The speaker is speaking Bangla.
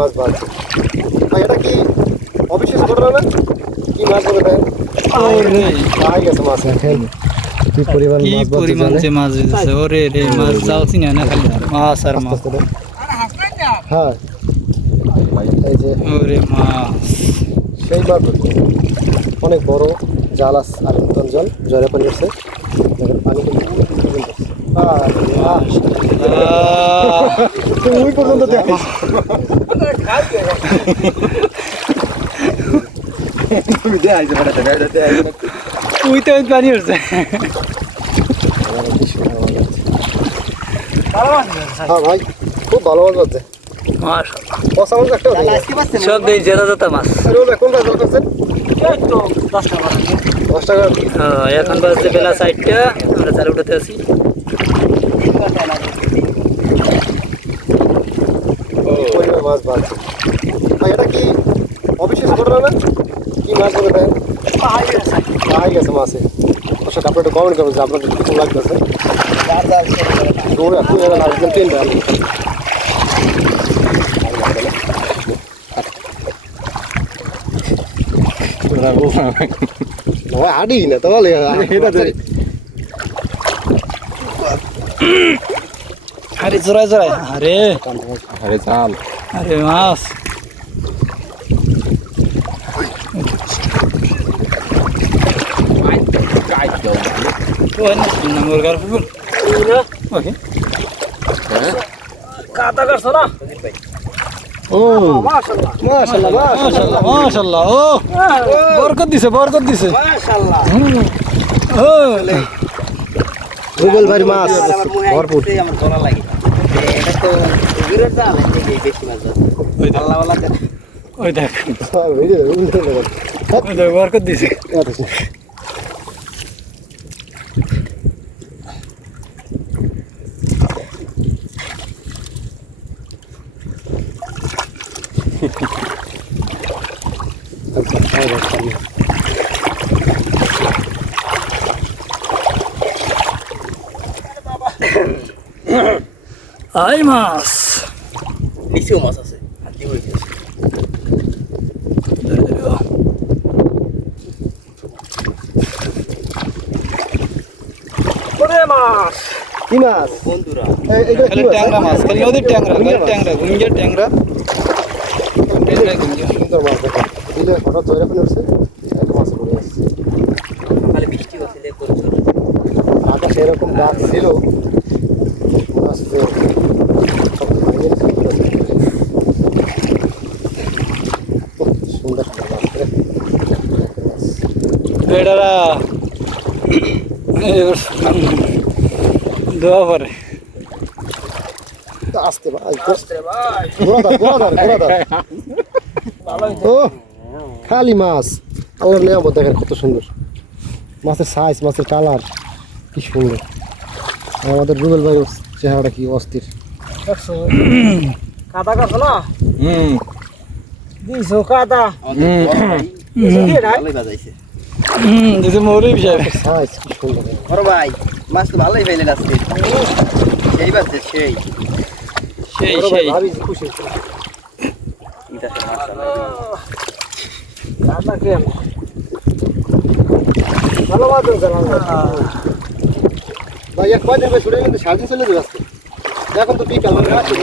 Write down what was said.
মাছ বাড়ছে। ভাই এটা কি অবিশ্বাস ঘটনা না? কি মাছ বলে ভাই? ওরে পাই গেছে মাছ। এখন কি পরিমাণ মাছ পরিমাণ যে মাছ দিতেছে ওরে রে মাছ না খালি। মাছ আর মাছ আস্তে হ্যাঁ। এই যে ওরে মাছ সেই মাছ অনেক বড় জাল আছে আর নতুন জল জলে পানি আছে দেখেন পানি কিন্তু পর্যন্ত দেখো উঠছে ভাই খুব ভালো মাছ সব জেতা মাছ এখন বাজছে বেলা চারটা, আমরা চালে উঠাতে আছি পরিমাণ মাছ বাজছে ভাই, এটা কি অবিশ্বাস ঘটনা না? কি মাছ বলে ভাই? পাই গেছে মাছে। অবশ্যই আপনার একটু কমেন্ট করবেন যে আপনার কিছু লাগতেছে। তিনটা। আডি না, তাহলে আরে জোড়ায় জোড়ায় আরে। আরে চাল। আরে মাছ। ওই না না মুরগার ফুল। ওকে কাটা করছ না? ও মাশাআল্লাহ মাশাআল্লাহ মাশাআল্লাহ মাশাআল্লাহ ও বরকত দিছে বরকত দিছে হুম। ও রুবেল ভাই মাছ ভরপুর ওই দেখ ওই দেখ ভিডিও উল্টে দেবেন ওই দেখ বরকত দিছে আই মাছ নিচেও মাছ আছে। কি হয়ে গেছে কি মাছ? বন্ধুরা খালি ট্যাংরা মাছ খালি নদীর ট্যাংরা খালি ট্যাংরা গুঞ্জা ট্যাংরা। ট্যাংরা গুঞ্জা সুন্দর মাছ দেখো। দিলে হঠাৎ জয়রা পানি উঠছে। একটা মাছ পড়ে আসছে। সকালে বৃষ্টি হচ্ছিল প্রচুর। এরকম ছিল। গোড়াদার গোড়াদার ও, খালি মাছ। আল্লাহর নিয়ামত দেখেন কত সুন্দর। মাছের সাইজ মাছের কালার কি সুন্দর। আমাদের রুবেল ভাই চেহারাটা কি অস্থির? কাদা না হুম। দিছো কাদা? ভালোই বাজাইছে। হুম দিছে মৌরি বিষয়। সাইজ কি সুন্দর বড় ভাই মাছ তো ভালোই আজকে সেই খুশি। ভালো মাছ ভাই এক কয়দিন ভাই ছুটে কিন্তু সারাদিন চলে যাবে আজকে এখন তো বিকাল মানে আজকে